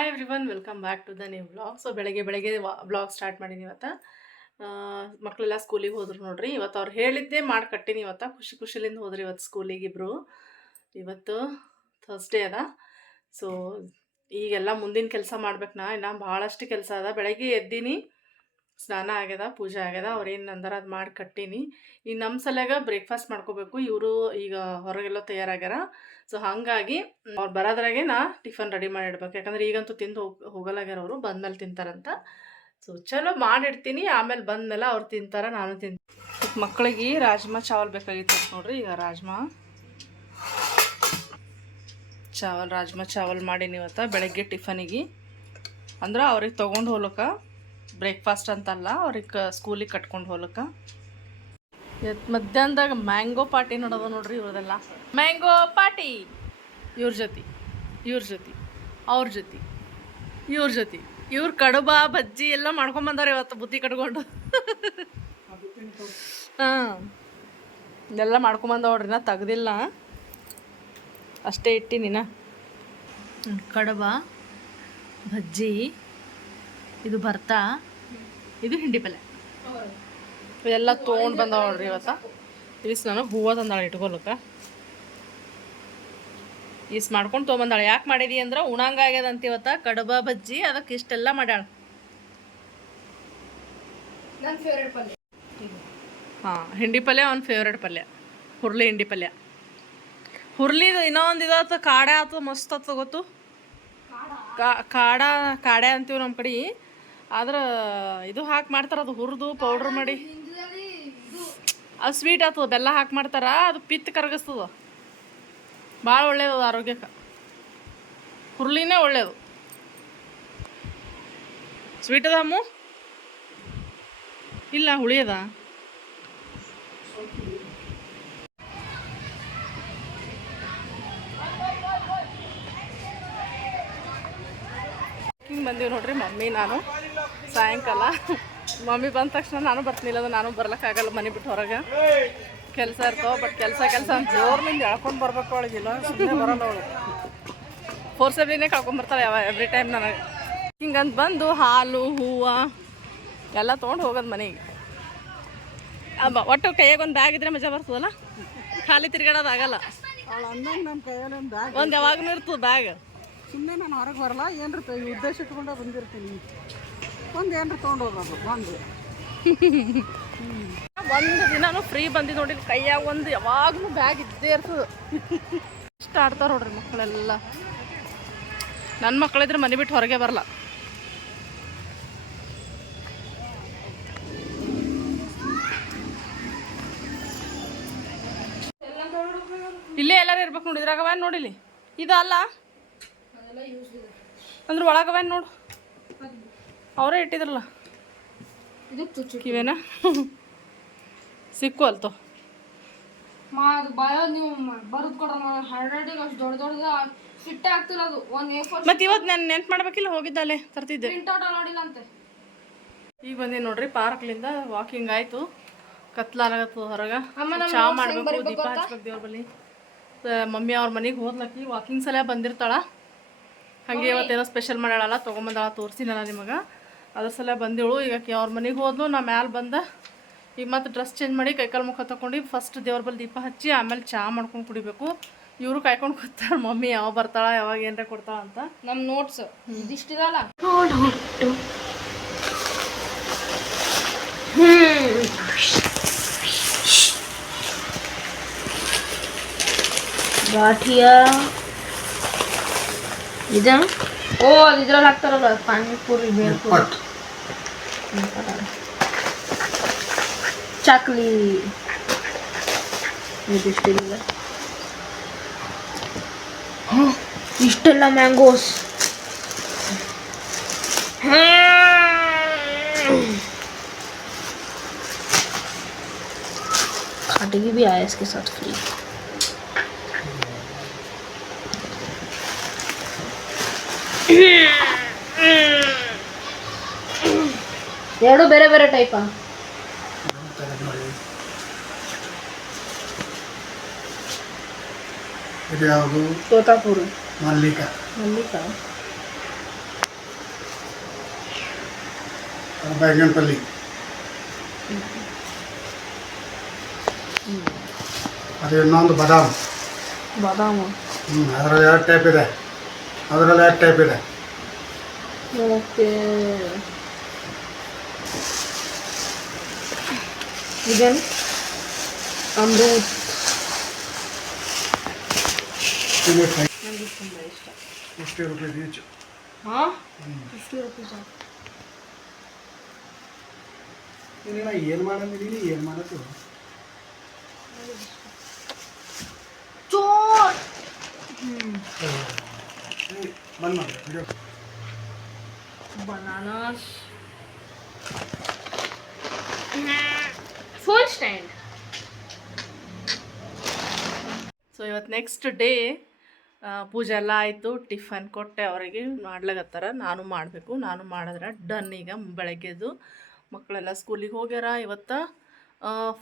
Hi everyone welcome back to the new blog so ಬೆಳಗ್ಗೆ ಬೆಳಗ್ಗೆ blog start ಮಾಡೀನಿ ಇವತ್ತು. ಮಕ್ಕಳೆಲ್ಲ ಸ್ಕೂಲಿಗೆ ಹೋದ್ರು ನೋಡ್ರಿ. ಇವತ್ತು ಅವ್ರು ಹೇಳಿದ್ದೆ ಮಾಡಿ ಕಟ್ಟಿನಿ ಇವತ್ತು. ಖುಷಿ ಖುಷಿಲಿಂದ ಹೋದ್ರಿ ಇವತ್ತು ಸ್ಕೂಲಿಗೆ ಇಬ್ಬರು ಇವತ್ತು ಥರ್ಸ್ಡೇ ಅದ. ಸೊ ಈಗೆಲ್ಲ ಮುಂದಿನ ಕೆಲಸ ಮಾಡ್ಬೇಕು ನಾ. ಇನ್ನು ಭಾಳಷ್ಟು ಕೆಲಸ ಅದ. ಬೆಳಗ್ಗೆ ಎದ್ದೀನಿ. ಸ್ನಾನ ಆಗ್ಯದ ಪೂಜೆ ಆಗ್ಯದ ಅವ್ರೇನು ಅಂದಾರ ಅದು ಮಾಡಿ ಕಟ್ಟೀನಿ. ಈ ನಮ್ಮ ಸಲಗ ಬ್ರೇಕ್ಫಾಸ್ಟ್ ಮಾಡ್ಕೋಬೇಕು ಇವರು ಈಗ ಹೊರಗೆಲ್ಲ ತಯಾರಾಗ್ಯಾರ. ಸೊ ಹಾಗಾಗಿ ಅವ್ರು ಬರೋದ್ರಾಗೆ ನಾ ಟಿಫನ್ ರೆಡಿ ಮಾಡಿ ಇಡ್ಬೇಕು. ಯಾಕಂದ್ರೆ ಈಗಂತೂ ತಿಂದು ಹೋಗಿ ಹೋಗಲಾಗ್ಯಾರ ಅವರು ಬಂದ್ಮೇಲೆ ತಿಂತಾರಂತ. ಸೊ ಚಲೋ ಮಾಡಿಡ್ತೀನಿ ಆಮೇಲೆ ಬಂದ್ಮೇಲೆ ಅವ್ರು ತಿಂತಾರ ನಾನು ತಿಂತೀನಿ ಮಕ್ಕಳಿಗೆ ರಾಜ್ಮಾ ಚಾವಲ್ ಬೇಕಾಗಿತ್ತು ನೋಡ್ರಿ ಈಗ ರಾಜ್ಮಾ. ಚಾವಲ್ ರಾಜ್ಮಾ ಚಾವಲ್ ಮಾಡೀನಿ ಇವತ್ತು ಬೆಳಗ್ಗೆ ಟಿಫನಿಗೆ ಅಂದ್ರೆ ಅವ್ರಿಗೆ ತೊಗೊಂಡು ಹೋಗ್ಲಕ್ಕ. ಬ್ರೇಕ್ಫಾಸ್ಟ್ ಅಂತಲ್ಲ ಅವ್ರಿಗೆ ಸ್ಕೂಲಿಗೆ ಕಟ್ಕೊಂಡು ಹೋಗ್ಲಿಕ್ಕೆ ಮಧ್ಯಾಹ್ನದಾಗ ಮ್ಯಾಂಗೋ ಪಾರ್ಟಿ ನೋಡೋದು ನೋಡ್ರಿ ಇವ್ರದೆಲ್ಲ. ಮ್ಯಾಂಗೋ ಪಾರ್ಟಿ ಇವ್ರ ಜೊತೆ ಇವ್ರ ಜೊತೆ, ಅವ್ರ ಜೊತೆ, ಇವ್ರ ಜೊತೆ. ಇವ್ರ ಕಡುಬ, ಬಜ್ಜಿ ಎಲ್ಲ ಮಾಡ್ಕೊಂಬಂದಾರೆ ಇವತ್ತು ಬುದ್ಧಿ ಕಟ್ಕೊಂಡು. ಹಾಂ. ಇದೆಲ್ಲ ಮಾಡ್ಕೊಂಬಂದವ್ರಿ ನಾ ತೆಗ್ದಿಲ್ಲ. ಅಷ್ಟೇ ಇಟ್ಟಿನಿನ ಕಡುಬ, ಬಜ್ಜಿ, ಇದು ಭರ್ತಾ. ಇದು ಹಿಂಡಿ ಪಲ್ಯ. ಇದೆಲ್ಲ ತೊಗೊಂಡು ಬಂದಾವ ನೋಡ್ರಿ ಇವತ್ತ. ಇವಿಸ್ ನಾನು ಹೂವು ತಂದಾಳೆ ಇಟ್ಕೊಳಕ ಇಸ್ ಮಾಡ್ಕೊಂಡು ತೊಗೊಂಬಂದಾಳೆ ಯಾಕೆ ಮಾಡಿದಿ ಅಂದ್ರೆ ಉಣಂಗ ಆಗ್ಯದ ಅಂತ ಇವತ್ತ ಕಡಬ ಬಜ್ಜಿ ಅದಕ್ಕೆ ಇಷ್ಟೆಲ್ಲ ಮಾಡ್ಯಾಳ. ಹಾಂ ಹಿಂಡಿ ಪಲ್ಯ ಅವ್ನ ಫೇವ್ರೇಟ್ ಪಲ್ಯ. ಹುರ್ಲಿ ಹಿಂಡಿ ಪಲ್ಯ. ಹುರ್ಲಿದು ಇನ್ನೊಂದು ಇದಾತು ಕಾಡೆ ಆತು ಮಸ್ತ್ ಆತು ಗೊತ್ತು. ಕಾಡ? ಕಾಡೆ ಅಂತೀವಿ ನಮ್ಮ ಕಡೆ. ಆದ್ರೆ ಇದು ಹಾಕಿ ಮಾಡ್ತಾರ, ಅದು ಹುರಿದು ಪೌಡ್ರ್ ಮಾಡಿ. ಅದು ಸ್ವೀಟ್ ಆಗ್ತದ ಬೆಲ್ಲ ಹಾಕಿ ಮಾಡ್ತಾರ, ಅದು ಪಿತ್ ಕರಗಿಸ್ತದ. ಭಾಳ ಒಳ್ಳೇದು ಅದು ಆರೋಗ್ಯಕ್ಕೆ. ಹುರ್ಲಿನೇ ಒಳ್ಳೇದು. ಸ್ವೀಟ್ ಅದ ಅಮ್ಮು? ಇಲ್ಲ, ಹುಳಿಯದ? ಹಿಂಗೆ ಬಂದೀವಿ ನೋಡ್ರಿ ಮಮ್ಮಿ, ನಾನು. ಸಾಯಂಕಾಲ. ಮಮ್ಮಿ ಬಂದ ತಕ್ಷಣ ನಾನು ಬರ್ತೀನಿಲ್ಲ ಅದು ನಾನು ಬರ್ಲಿಕ್ಕಾಗಲ್ಲ ಮನೆ ಬಿಟ್ಟು ಹೊರಗೆ. ಕೆಲಸ ಇರ್ತಾವ ಬಟ್ ಕೆಲಸ ಕೆಲಸ ಜೋರ್ನಿಂದ ಎಳ್ಕೊಂಡು ಬರ್ಬೇಕು ಅವಳಿಗಿಲ್ಲ ಸುಮ್ಮನೆ ಬರಲ್ಲ ಅವಳು. ಫೋರ್ ಸೆವೆನೇ ಕಳ್ಕೊಂಬರ್ತಾಳೆ ಯಾವ ಎವ್ರಿ ಟೈಮ್ ನನಗೆ. ಹಿಂಗಂತ ಬಂದು ಹಾಲು ಹೂವು ಎಲ್ಲ ತೊಗೊಂಡು ಹೋಗೋದು ಮನೆಗೆ. ಅಬ್ಬ ಒಟ್ಟು ಕೈಯಾಗ ಒಂದು ಬ್ಯಾಗ್ ಇದ್ರೆ ಮಜಾ ಬರ್ತದಲ್ಲ? ಖಾಲಿ ತಿರ್ಗಾಡೋದಾಗಲ್ಲ ಒಂದು ಬ್ಯಾಗ್ ಒಂದು ಯಾವಾಗಲೂ ಇರ್ತದೆ ಬ್ಯಾಗ್ ಸುಮ್ಮನೆ ನಾನು ಹೊರಗೆ ಬರಲ್ಲ ಏನ್ರ ಉದ್ದೇಶ ಇಟ್ಕೊಂಡೆ ಬಂದಿರ್ತೀನಿ. ಒಂದು ಏನ್ರ ತೊಗೊಂಡು ಹೋಗೋದು, ಬಂದು. ಒಂದು ದಿನಾನು ಫ್ರೀ ಬಂದಿ ನೋಡಿ, ಕೈಯಾಗ ಒಂದು ಯಾವಾಗಲೂ ಬ್ಯಾಗ್ ಇದ್ದೇ ಇರ್ತದೆ. ಇಷ್ಟ ಆಡ್ತಾರ ನೋಡ್ರಿ ಮಕ್ಕಳೆಲ್ಲ ನನ್ನ ಮಕ್ಕಳಿದ್ರೆ ಮನೆ ಬಿಟ್ಟು ಹೊರಗೆ ಬರಲ್ಲ ಇಲ್ಲೇ ಎಲ್ಲಾರು ಇರ್ಬೇಕು ನೋಡಿ ಇದ್ರಾಗವೇನು ನೋಡಿಲಿ ಇದಲ್ಲ? ಅಂದ್ರೆ ಅಂದ್ರೆ ವ್ಯಾನ್ ನೋಡು. ಅವರೇ ಇಟ್ಟಿದ್ರಲ್ಲ? ಇವೇನಾ ಸಿಕ್ಕು ಅಲ್ತೋ? ಮಾ ಅದು ಬಯೋ ನೀವು ಬರೆದು ಕೊಡ್ರ ಹ್ಯಾಂಡ್ ರೈಟಿಂಗ್ ಅಷ್ಟು ದೊಡ್ಡ ದೊಡ್ಡದ ಫಿಟ್ ಆಗ್ತಿಲ್ಲ ಅದು. ಒಂದು ಫೋರ್ ಮತ್ತೆ ಇವತ್ತು ನಾನು ನೆನ್ಪು ಮಾಡ್ಬೇಕಿಲ್ಲ ಹೋಗಿದ್ದಲ್ಲೇ ತರ್ತಿದ್ದೆ. ಪ್ರಿಂಟ್ ಔಟ್ ನೋಡಿಲ್ಲ ಅಂತೆ ಈಗ ಬಂದೀನಿ ನೋಡ್ರಿ ಪಾರ್ಕ್ಲಿಂದ ವಾಕಿಂಗ್ ಆಯ್ತು. ಕತ್ಲಾಗತ್ತು ಹೊರಗ. ಚಾ ಮಾಡ್ಬೇಕು ದೀಪ? ಹಚ್ಬೇಕು ದೇವ್ರ ಬಳಿ. ಮಮ್ಮಿ ಅವ್ರ ಮನೆಗೆ ಹೋದ್ಲಕ್ಕಿ ವಾಕಿಂಗ್ ಸಲ ಬಂದಿರ್ತಾಳ. ಹಾಗೆ ಇವತ್ತೇನೋ ಸ್ಪೆಷಲ್ ಮಾಡ್ಯಾಳಲ್ಲ ತಗೊಂಬಂದಾಳ ತೋರಿಸಿನಲ್ಲ ನಿಮಗೆ. ಅದ್ರ ಸಲ ಬಂದಿಳು. ಈಗ ಅವ್ರ ಮನೆಗೆ ಹೋದ್ಲು ನಾ ಮ್ಯಾಲೆ ಬಂದ. ಈಗ ಮತ್ತೆ ಡ್ರೆಸ್ ಚೇಂಜ್ ಮಾಡಿ ಕೈಕಾಲು ಮುಖ ತಗೊಂಡು ಫಸ್ಟ್ ದೇವ್ರ ಬಳಿ ದೀಪ ಹಚ್ಚಿ ಆಮೇಲೆ ಚಾ ಮಾಡ್ಕೊಂಡು ಕುಡಿಬೇಕು. ಇವರು ಕಾಯ್ಕೊಂಡು ಕೂತಾಳೆ ಮಮ್ಮಿ ಯಾವಾಗ ಬರ್ತಾಳ ಯಾವಾಗ ಏನ್ರ ಕೊಡ್ತಾಳ ಅಂತ. ನಮ್ಮ ನೋಟ್ಸ್ ಇದಿಷ್ಟಿದಲ್ಲ ಗಾಠಿಯಾ ಇದ? ಓ ಅದು ಇದ್ರಲ್ಲಿ ಹಾಕ್ತಾರಲ್ಲ panipuri Chocolate. Maybe Stella. Huh? Stella mangoes. खाटगी भी आया इसके साथ फ्री Mm-hmm. ಎರಡು ಬೇರೆ ಬೇರೆ ಟೈಪಾ ಇದು ಯಾವುದು? ತೋತಾಪುರು. ಮಲ್ಲಿಕ. ಮಲ್ಲಿಕ? ಬ್ಯಾಂಗನಪಲ್ಲಿ ಅದು ಇನ್ನೊಂದು ಬದಾಮ್. ಬಾದಾಮು. ಹ್ಞೂ ಅದರಲ್ಲಿ ಎರಡು ಟೈಪ್ ಇದೆ. ಅದರಲ್ಲಿ ಎರಡು ಟೈಪ್ ಇದೆ. ಓಕೆ. ಇದೇನು ಅಮೃತ್ ಇಲ್ಲಿ ಫೈ ನನಗೆ ತುಂಬ ಇಷ್ಟ ಫಿಫ್ಟಿ ರುಪೀಸ್ ಈಚ್ ಹಾಂ ಫಿಫ್ಟಿ ರುಪೀಸ್ ನೀನು ಏನು ಮಾಡಂದಿದ್ದೀನಿ ಏನು ಮಾಡತ್ತು ಚೋರ್ ಬಂದ್ ಮಾಡಿ video bananas phone stand so ಇವತ್ತು ನೆಕ್ಸ್ಟ್ ಡೇ ಪೂಜೆ ಎಲ್ಲ ಆಯಿತು, ಟಿಫನ್ ಕೊಟ್ಟೆ ಅವರಿಗೆ ಮಾಡ್ಲಾಗತ್ತಾರ ನಾನು ಮಾಡಬೇಕು, ನಾನು ಮಾಡಿದ್ರೆ ಡನ್ ಈಗ ಬೆಳಗ್ಗೆದು ಮಕ್ಕಳೆಲ್ಲ ಸ್ಕೂಲಿಗೆ ಹೋಗ್ಯಾರ ಇವತ್ತು.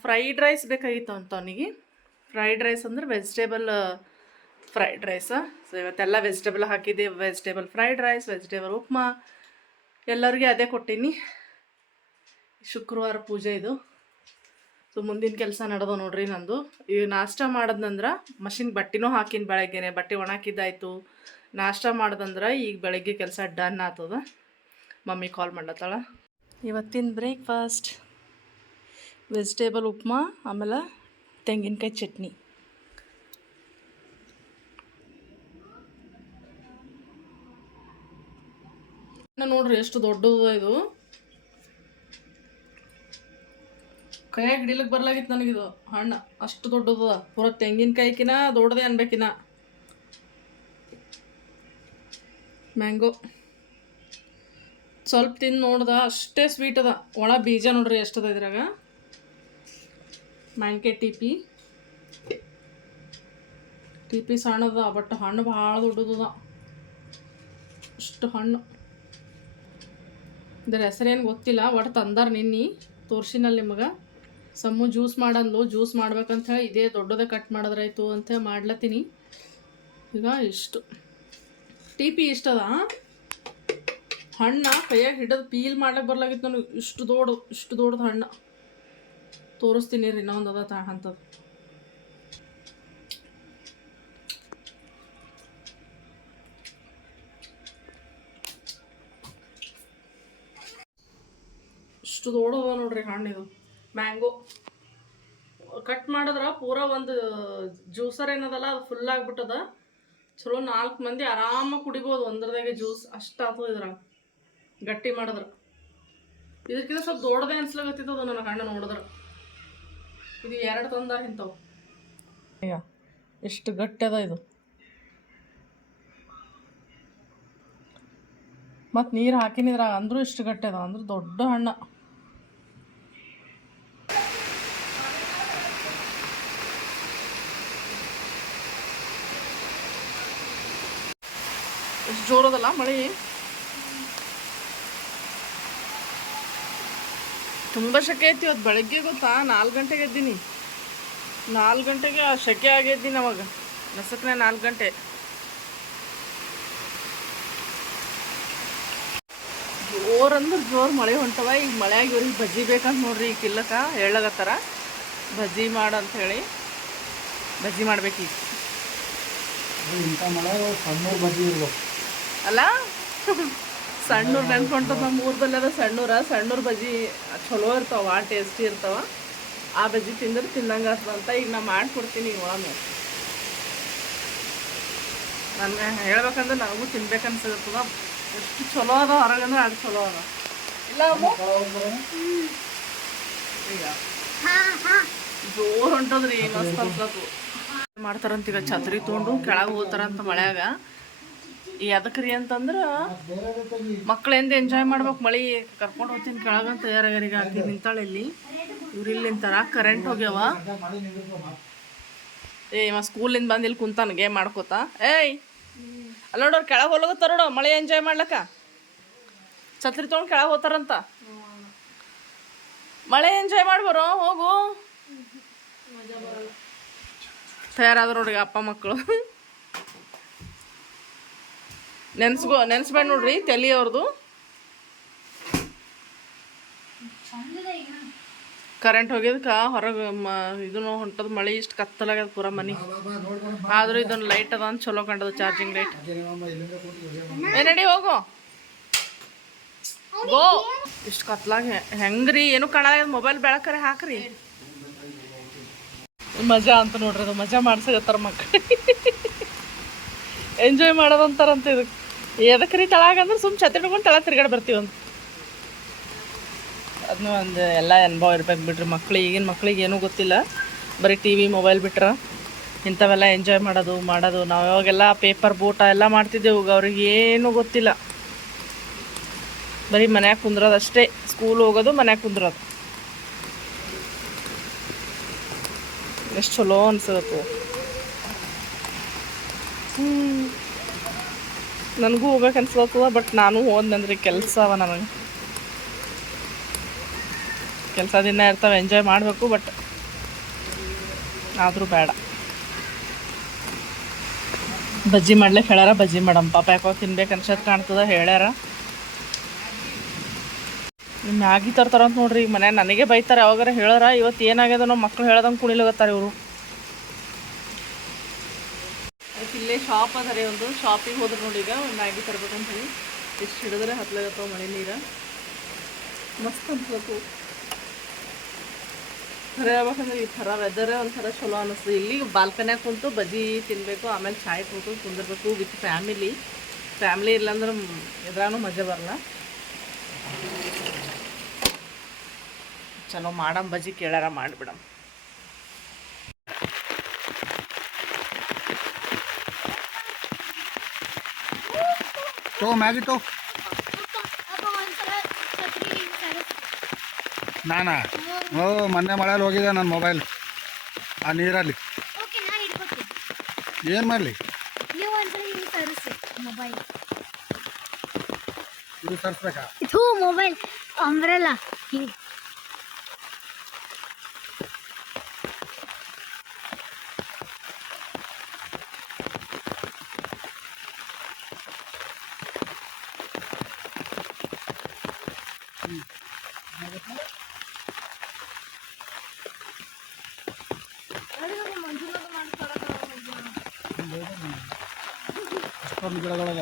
ಫ್ರೈಡ್ ರೈಸ್ ಬೇಕಾಗಿತ್ತು ಅಂತ ಅವನಿಗೆ ಫ್ರೈಡ್ ರೈಸ್ ಅಂದ್ರೆ ವೆಜಿಟೇಬಲ್ ಫ್ರೈಡ್ ರೈಸ ಸೊ ಇವತ್ತೆಲ್ಲ ವೆಜಿಟೇಬಲ್ ಹಾಕಿದ್ದೆ. Vegetable fried rice vegetable upma. ಎಲ್ಲರಿಗೆ ಅದೇ ಕೊಟ್ಟೀನಿ. ಶುಕ್ರವಾರ ಪೂಜೆ ಇದು. ಸೊ ಮುಂದಿನ ಕೆಲಸ ನಡೆದ ನೋಡ್ರಿ ನಂದು. ಈಗ ನಾಷ್ಟ ಮಾಡೋದಂದ್ರೆ ಮಷಿನ್ ಬಟ್ಟೆನೂ ಹಾಕಿನ ಬೆಳಗ್ಗೆನೆ, ಬಟ್ಟೆ ಒಣಕಿದ್ದಾಯ್ತು. ನಾಷ್ಟ ಮಾಡ್ದಂದ್ರೆ ಈಗ ಬೆಳಗ್ಗೆ ಕೆಲಸ ಡನ್ ಆಗ್ತದ ಮಮ್ಮಿ ಕಾಲ್ ಮಾಡ್ಲತ್ತಾಳ. ಇವತ್ತಿನ ಬ್ರೇಕ್ಫಾಸ್ಟ್ ವೆಜಿಟೇಬಲ್ ಉಪ್ಮಾ, ಆಮೇಲೆ ತೆಂಗಿನಕಾಯಿ ಚಟ್ನಿ. ನೋಡ್ರಿ ಎಷ್ಟು ದೊಡ್ಡದು ಇದು. ಕೈಯಾಗ ಹಿಡಿಲಿಕ್ಕೆ ಬರ್ಲಾಗಿತ್ತು ನನಗಿದು. ಹಣ್ಣು, ಅಷ್ಟು ದೊಡ್ಡದ. ಪೂರ ತೆಂಗಿನಕಾಯಿಕಿನ, ದೊಡ್ಡದೇ ಅನ್ಬೇಕಿನ ಮ್ಯಾಂಗೋ. ಸ್ವಲ್ಪ ತಿಂದು ನೋಡ್ದ, ಅಷ್ಟೇ ಸ್ವೀಟ್ ಅದ. ಒಳ ಬೀಜ ನೋಡ್ರಿ ಎಷ್ಟದ ಇದ್ರಾಗ. ಮ್ಯಾಂಕೆ ಟಿಪಿ. ಟಿಪಿ ಸಣ್ಣದ, ಬಟ್ ಹಣ್ಣು ಭಾಳ ದೊಡ್ಡದದ. ಅಷ್ಟು ಹಣ್ಣು. ಇದರ ಹೆಸರೇನು ಗೊತ್ತಿಲ್ಲ ಒಟ್ಟು ತಂದಾರ ನಿನ್ನಿ. ತೋರ್ಸಿನಲ್ಲಿ ನಿಮಗೆ. ಸಮ್ಮು ಜ್ಯೂಸ್ ಮಾಡಂದ್ಲು, ಜ್ಯೂಸ್ ಮಾಡ್ಬೇಕಂತ ಹೇಳಿ ಇದೇ ದೊಡ್ಡದೇ ಕಟ್ ಮಾಡಿದ್ರಾಯ್ತು ಅಂತ ಮಾಡ್ಲತ್ತೀನಿ. ಈಗ ಇಷ್ಟು. ಟಿ ಪಿ ಇಷ್ಟದ? ಹಣ್ಣ ಕೈಯಾಗ ಹಿಡಿದು ಪೀಲ್ ಮಾಡ್ಲಿಕ್ಕೆ ಬರ್ಲಾಗಿತ್ತು ನನಗೆ. ಇಷ್ಟು ದೊಡ್ಡ, ಇಷ್ಟು ದೊಡ್ಡದು ಹಣ್ಣ. ತೋರಿಸ್ತೀನಿ ರೀ ಇನ್ನೊಂದು ಅದ ತಾ ಇಷ್ಟು ದೊಡ್ಡದ ನೋಡ್ರಿ ಹಣ್ಣಿದು ಮ್ಯಾಂಗೋ ಕಟ್ ಮಾಡಿದ್ರೆ ಪೂರ ಒಂದು ಜ್ಯೂಸರ್ ಏನದಲ್ಲ, ಅದು ಫುಲ್ ಆಗಿಬಿಟ್ಟದ. ಚಲೋ ನಾಲ್ಕು ಮಂದಿ ಆರಾಮಾಗಿ ಕುಡಿಬೋದು ಒಂದ್ರದಾಗೆ ಜ್ಯೂಸ್ ಅಷ್ಟು ಇದ್ರ ಗಟ್ಟಿ ಮಾಡಿದ್ರೆ. ಇದಕ್ಕಿಂತ ಸ್ವಲ್ಪ ದೊಡ್ಡದೇ ಅದು ನನ್ನ ಹಣ್ಣು ನೋಡಿದ್ರೆ. ಇದು ಎರಡು ತಂದಾರ ಇಂಥವು. ಅಯ್ಯ, ಎಷ್ಟು ಗಟ್ಟಿ ಅದ ಇದು. ಮತ್ತು ನೀರು ಹಾಕಿನಿದ್ರಾಗ ಅಂದರೂ ಇಷ್ಟು ಗಟ್ಟಿ ಅದ, ಅಂದ್ರೆ ದೊಡ್ಡ ಹಣ್ಣು. ಎಷ್ಟು ಜೋರದಲ್ಲ, ಮಳೆ. ತುಂಬ ಸೆಕೆ ಐತಿ ಇವತ್ತು ಬೆಳಗ್ಗೆ ಗೊತ್ತಾ? ನಾಲ್ಕು ಗಂಟೆಗೆ ಎದ್ದೀನಿ. ನಾಲ್ಕು ಗಂಟೆಗೆ ಶೆಕೆ ಆಗಿದ್ದೀನಿ ಅವಾಗ. ನಸಕ್ನೆ ನಾಲ್ಕು ಗಂಟೆ. ಜೋರ್ ಅಂದ್ರೆ ಜೋರ್ ಮಳೆ ಹೊಂಟವ. ಈಗ ಮಳೆಯಾಗಿ ಇವ್ರಿಗೆ ಬಜ್ಜಿ ಬೇಕಂತ ನೋಡ್ರಿ ಈಗ ತಿಲ್ಲಕ ಹೇಳಗತ್ತಾರ ಬಜ್ಜಿ ಮಾಡು ಹೇಳಿ. ಬಜ್ಜಿ ಮಾಡ್ಬೇಕೀಗ ಇಂಥ ಮಳೆ ಸಣ್ಣ ಬಜ್ಜಿ ಇರ್ಬೇಕು. ಅಲ್ಲ? ಸಣ್ಣೂರು ನೆನ್ಕೊಂಟದ ನಮ್ಮ ಊರ್ದಲ್ಲಿ ಅದ ಸಣ್ಣೂರ. ಸಣ್ಣೂರು ಬಜ್ಜಿ ಚಲೋ ಇರ್ತಾವ ಭಾಳ ಟೇಸ್ಟಿ ಇರ್ತಾವ. ಆ ಬಜ್ಜಿ ತಿಂದ್ರೆ ತಿನ್ನಂಗೆ ಅಂತ ಈಗ ನಾ ಮಾಡ್ಕೊಡ್ತೀನಿ ಈಗ ಒಳಗೆ. ನನಗೆ ಹೇಳ್ಬೇಕಂದ್ರೆ ನನಗೂ ತಿನ್ಬೇಕನ್ಸಿರ್ತದ ಎಷ್ಟು ಚಲೋ ಅದ ಹೊರಗಂದ್ರೆ ಅದು ಚಲೋ ಅದ. ಇಲ್ಲ? ಈಗ. ಜೋರ್ ಹೊಂಟದ್ರಿ ಮಸ್ತ್ ಅನ್ಸತ್ತು ಮಾಡ್ತಾರಂತ ಈಗ ಛತ್ರಿ ತೊಗೊಂಡು ಕೆಳಗೆ ಹೋಗ್ತಾರಂತ ಮಳ್ಯಾಗ. ಈ ಅದಕ್ಕೆ ರೀ ಅಂತಂದ್ರೆ ಮಕ್ಳು ಎಂಜಾಯ್ ಮಾಡ್ಬೇಕು ಮಳಿ ಕರ್ಕೊಂಡು ಹೋಗ್ತೀನಿ ಕೆಳಗಂತ ತಯಾರಾಗ್ಯಾರ ಆಕಿ ನಿಂತಾಳೆ ಇಲ್ಲಿ. ಇವ್ರು ಇಲ್ಲಿ ನಿಂತಾರ ಕರೆಂಟ್ ಹೋಗ್ಯಾವ. ಏ ಇವ ಸ್ಕೂಲಿಂದ ಬಂದು ಇಲ್ಲಿ ಕುಂತಾನ ಗೇಮ್ ಮಾಡ್ಕೋತ. ಏಯ್ ಅಲ್ಲ ನೋಡೋರು ಕೆಳಗೆ ಹೋಗ್ಲತ್ತಾರ ನೋಡು ಮಳೆ ಎಂಜಾಯ್ ಮಾಡ್ಲಕ್ಕ? ಛತ್ರಿ ತೊಗೊಂಡು ಕೆಳಗೆ ಹೋಗ್ತಾರಂತ ಮಳೆ ಎಂಜಾಯ್ ಮಾಡ್ಬಾರ? ಹೋಗು. ತಯಾರಾದ್ರು ನೋಡ್ರಿ ಅಪ್ಪ ಮಕ್ಕಳು ನೆನ್ಸ್ಕೋ ನೆನ್ಸ್ಬೇಡ ನೋಡ್ರಿ ತಲೆ ಅವ್ರದ್ದು ಕರೆಂಟ್ ಹೋಗಿದ್ಕ ಹೊರಗೆ ಮ, ಇದನ್ನು ಹೊಂಟದ ಮಳೆ, ಇಷ್ಟು ಕತ್ತಲಾಗ್ಯದ ಪೂರ ಮನೆ. ಆದರೂ ಇದೊಂದು ಲೈಟ್ ಅದ ಅಂತ ಚಲೋ ಕಂಡದ ಚಾರ್ಜಿಂಗ್ ಲೈಟ್ ಏ, ನಡಿ ಹೋಗು. ಗೋ. ಇಷ್ಟು ಕತ್ಲಾಗ ಹೆಂಗ್ರಿ, ಏನು ಕಾಣಲ್ಲ ಮೊಬೈಲ್ ಬೆಳಕರೆ ಹಾಕ್ರಿ. ಮಜಾ ಅಂತ ನೋಡ್ರಿ ಅದು, ಮಜಾ ಮಾಡ್ಸಕತ್ತಾರ ಮಕ್ಕಳು ಎಂಜಾಯ್ ಮಾಡೋದಂತಾರಂತ ಇದಕ್ಕೆ ಎದಕ್ಕೆ ರೀ ತಳಗ ಅಂದ್ರೆ ಸುಮ್ ಛತ್ರಿ ಹಿಡ್ಕೊಂಡು ತಳ ತಿರ್ಗಾಡಿ ಬರ್ತೀವಿ ಒಂದು ಅದನ್ನೂ ಒಂದು ಎಲ್ಲ ಅನುಭವ ಇರ್ಬೇಕು ಬಿಡ್ರಿ ಮಕ್ಳು ಈಗಿನ ಮಕ್ಳಿಗೆ ಏನೂ ಗೊತ್ತಿಲ್ಲ. ಬರೀ ಟಿ ವಿ, ಮೊಬೈಲ್ ಬಿಟ್ರೆ ಇಂಥವೆಲ್ಲ ಎಂಜಾಯ್ ಮಾಡೋದು ಮಾಡೋದು. ನಾವು ಇವಾಗೆಲ್ಲ ಪೇಪರ್, ಬೋಟ ಎಲ್ಲ ಮಾಡ್ತಿದ್ದೆವು ಅವ್ರಿಗೆ ಏನೂ ಗೊತ್ತಿಲ್ಲ. ಬರೀ ಮನ್ಯಾಗ ಕುಂದ್ರೋದು ಅಷ್ಟೇ. ಸ್ಕೂಲ್ ಹೋಗೋದು, ಮನ್ಯಾಗ ಕುಂದ್ರೋದು. ಎಷ್ಟು ಚಲೋ ಅನ್ಸತ್ತು. ನನಗೂ ಹೋಗ್ಬೇಕು ಅನ್ಸ್ಲತ್ತದ ಬಟ್ ನಾನು ಹೋದ್ನಂದ್ರೆ ಕೆಲಸ ಅವ ನನಗೆ ಕೆಲಸ ದಿನ ಇರ್ತಾವೆ ಎಂಜಾಯ್ ಮಾಡಬೇಕು ಬಟ್ ಆದರೂ ಬೇಡ. ಬಜ್ಜಿ ಮಾಡ್ಲಿಕ್ಕೆ ಹೇಳ್ಯಾರ, ಬಜ್ಜಿ ಮಾಡಮ್ ಪಾಪ ಯಾಕೋ ತಿನ್ಬೇಕು ಅನ್ಸೋದು ಕಾಣ್ತದ, ಹೇಳ್ಯಾರ. ಮ್ಯಾಗಿ ತರ್ತಾರಂತ ನೋಡ್ರಿ ಈಗ ಮನ್ಯಾಗ ನನಗೆ ಬೈತಾರೆ ಯಾವಾಗಾರ ಹೇಳಾರ ಇವತ್ತು ಏನಾಗ್ಯದ ನಮ್ಮ ಮಕ್ಳು ಹೇಳ್ದಂಗೆ ಕುಣಿಲಿಗತ್ತಾರೆ ಇವರು. ಇಲ್ಲೇ ಶಾಪ್ ಅದ ರೀ ಒಂದು. ಶಾಪಿಗೆ ಹೋದ್ರೆ ನೋಡಿ ಈಗ ಒಂದು ಮ್ಯಾಗಿ ತರ್ಬೇಕಂತ ಹೇಳಿ. ಇಷ್ಟು ಹಿಡಿದ್ರೆ ಹತ್ಲಾಗತ್ತವ ಮಳೆ ನೀರು. ಮಸ್ತ್ ಅನ್ಸ್ಬೇಕು. ಖರೆ ಹೇಳ್ಬೇಕಂದ್ರೆ ಈ ಥರ ವೆದರ್ ಒಂಥರ ಚಲೋ ಅನ್ನಿಸ್ತದೆ ಇಲ್ಲಿ ಬಾಲ್ಕನ್ಯಾಗ ಕುಂತು ಬಜ್ಜಿ ತಿನ್ನಬೇಕು ಆಮೇಲೆ ಚಾಯ್ ಕುಂತು ಕುಂದಿರ್ಬೇಕು ವಿತ್ ಫ್ಯಾಮಿಲಿ ಫ್ಯಾಮಿಲಿ ಇಲ್ಲಾಂದ್ರೆ ಎದ್ರಾನು ಮಜಾ ಬರಲ್ಲ ಚಲೋ ಮಾಡಮ್ ಬಜ್ಜಿ ಕೇಳಾರ ಮಾಡಿಬಿಡಮ್. ತೋ ಮ್ಯಾಗಿ ತೋ ನಾನಾ ಓ ಮೊನ್ನೆ ಮಳೆಯಲ್ಲಿ ಹೋಗಿದೆ ನನ್ನ ಮೊಬೈಲ್ ಆ ನೀರಲ್ಲಿ ಓಕೆ ನಾನು ಇಟ್ಕೊತೀನಿ ಏನು ಮಾಡಲಿ ನೀವು ಒಂದ್ಸಲ ಹಿಂಗೆ ತರಿಸಿ ಮೊಬೈಲ್ ಇದು ತರಿಸ್ಬೇಕಾ ಇದು ಮೊಬೈಲ್ ಅಂಬ್ರೆಲ್ಲ ಹಿಂಗೆ ಗಿಡಗಳದ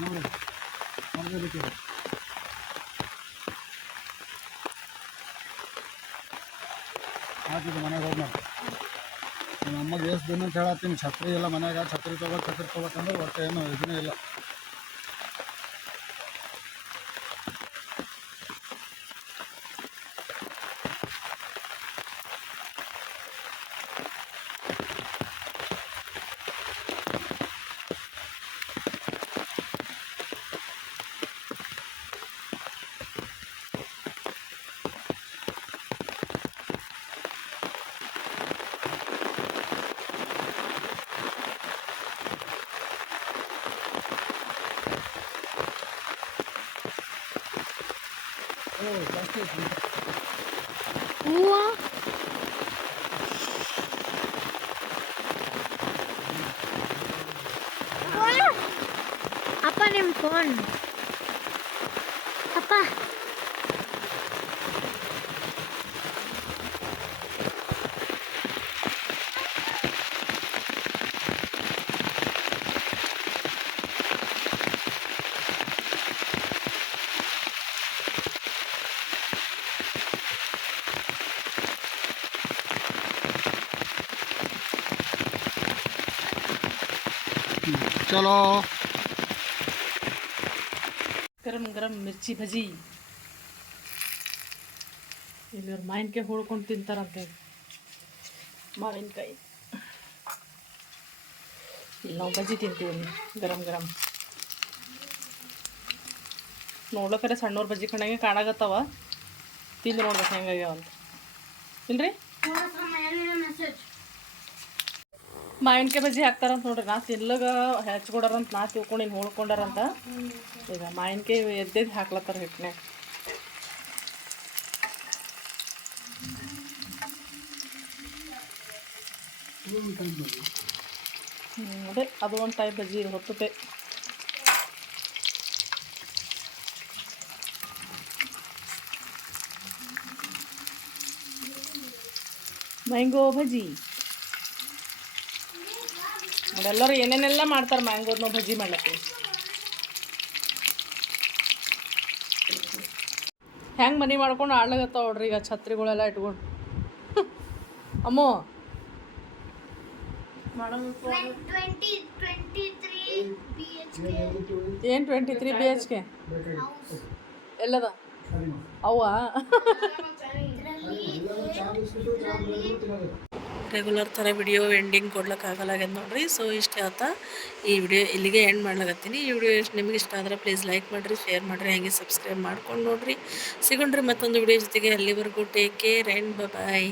ನೋಡಿ. ಹಾಕಿದ್ದು ಮನೆಗೆ ಹೋದ್ಮೇಲೆ ನಮ್ಮ ಅಮ್ಮಗೆ ಎಷ್ಟು ಛತ್ರಿ ಇಲ್ಲ ಮನೆಯಾಗ. ಛತ್ರಿ ತಗೋ ಛತ್ರಿ ತೊಗೊಳಕಂದ್ರೆ ಹೊಟ್ಟೆ ಏನು ಇದನ್ನೇ ಇಲ್ಲ. ಹೂವು ಅಪ್ಪ ನಿಮ್ಮ ಫೋನ್ ಅಪ್ಪ ಚಲೋ ಗರಂ ಗರಂ ಮಿರ್ಚಿ ಬಜ್ಜಿ ಇಲ್ಲಿ ಅವ್ರು ಮಾವಿನಕಾಯಿ ಹೋಳ್ಕೊಂಡು ತಿಂತಾರಂತೆ ಮಾವಿನಕಾಯಿ ಇಲ್ಲಿ ನಾವು ಬಜ್ಜಿ ತಿಂತೀವಿ ಇಲ್ಲಿ ಗರಂ ಗರಂ ನೋಡ್ಲಕ್ಕರೆ ಸಣ್ಣವ್ರ ಬಜ್ಜಿ ಕಣ್ಣಾಗೆ ಕಾಣಾಗತ್ತವ ತಿಂದು ನೋಡ್ಬೇಕು ಹೆಂಗಾಗ್ಯಾವ ಅಂತ ಇಲ್ರಿ मैंडे बजी हाँतार नोड़ी ना तलग हड़ार ना तीन हूलकोडर मैंडे यदे हाकलतार हिटने बजी होते मैंगो भजी ಎಲ್ಲರೂ ಏನೇನೆಲ್ಲ ಮಾಡ್ತಾರೆ ಮ್ಯಾಂಗೋದನ್ನ ಭಜ್ಜಿ ಮಾಡಕ್ಕೆ ಹೆಂಗೆ ಮನೆ ಮಾಡ್ಕೊಂಡು ಆಡ್ಲಾಗತ್ತಾವ ನೋಡ್ರಿ ಈಗ ಛತ್ರಿಗಳೆಲ್ಲ ಇಟ್ಕೊಂಡು. ಅಮ್ಮೋ. ಏನು twenty three B H K ಎಲ್ಲದ? ಅವ್ವ? ರೆಗ್ಯುಲರ್ ಥರ ವಿಡಿಯೋ ಎಂಡಿಂಗ್ ಕೊಡ್ಲಿಕ್ಕಾಗಲ್ಲಾಗ್ಯದ ನೋಡ್ರಿ. ಸೊ ಇಷ್ಟೇ ಆತ ಈ ವಿಡಿಯೋ ಇಲ್ಲಿಗೆ ಎಂಡ್ ಮಾಡ್ಲಾಗತ್ತೀನಿ ಈ ವಿಡಿಯೋ ಇಷ್ಟು ನಿಮಗೆ ಇಷ್ಟ ಆದ್ರೆ ಪ್ಲೀಸ್ ಲೈಕ್ ಮಾಡಿರಿ ಶೇರ್ ಮಾಡಿರಿ, ಹಾಗೆ ಸಬ್ಸ್ಕ್ರೈಬ್ ಮಾಡ್ಕೊಂಡು ನೋಡ್ರಿ. ಸಿಗೊಂಡ್ರಿ ಮತ್ತೊಂದು ವಿಡಿಯೋ ಜೊತೆಗೆ. ಅಲ್ಲಿವರೆಗೂ ಟೇಕ್ ಕೇರ್ ಆ್ಯಂಡ್ ಬಾಯ್